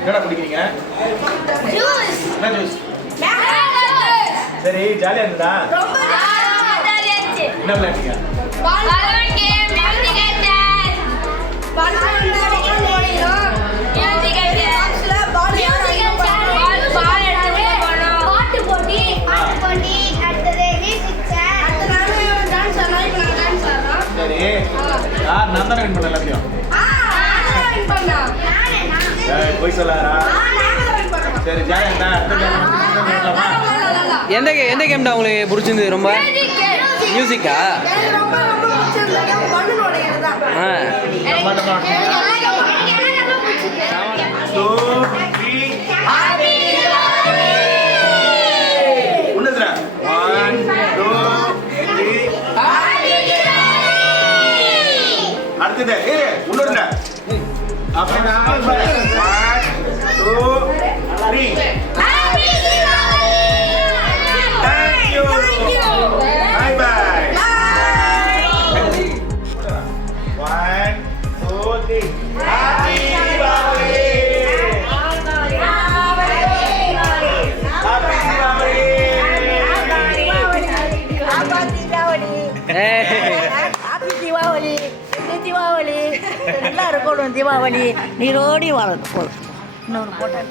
என்னடா குடிக்கிறீங்க? ஜூஸ். என்ன ஜூஸ்? மேங்கோ. சரி ஜாலியா இருந்ததா? ரொம்ப ஜாலியா இருந்துச்சு. என்ன விளையாடுறீங்க? Balloon game, music dance. Balloon ஓடிரும். Music dance. பால் எடுத்து போறோம். பாட்டு போட்டி. அடுத்தது மியூசிக் சேர். அடுத்து நானும் டான்ஸ் ஆடுறோம். இப்போ நான் டான்ஸ் ஆடுறோம். சரி யார் நான் தானே வின் பண்ண எல்லாத்தையும்? நான் வின் பண்ணேன். போய் சொல்லாரா? சரி ஜாலியா இருந்தா எந்த கேம்டா உங்களுக்கு பிடிச்சிருந்து ரொம்ப? மியூசிக்கா? ரொம்ப பிடிச்சது பலூன் ஓடிறது தான். அடுத்தது இன்னொரு அப்படின்னா 1 2 3 Thank you. Bye bye. 1 2 3 Happy Diwali. Deepavali நல்லா இருக்கணும். தீபாவளி நீரோடி வாழணும். இன்னொரு போட்டோ.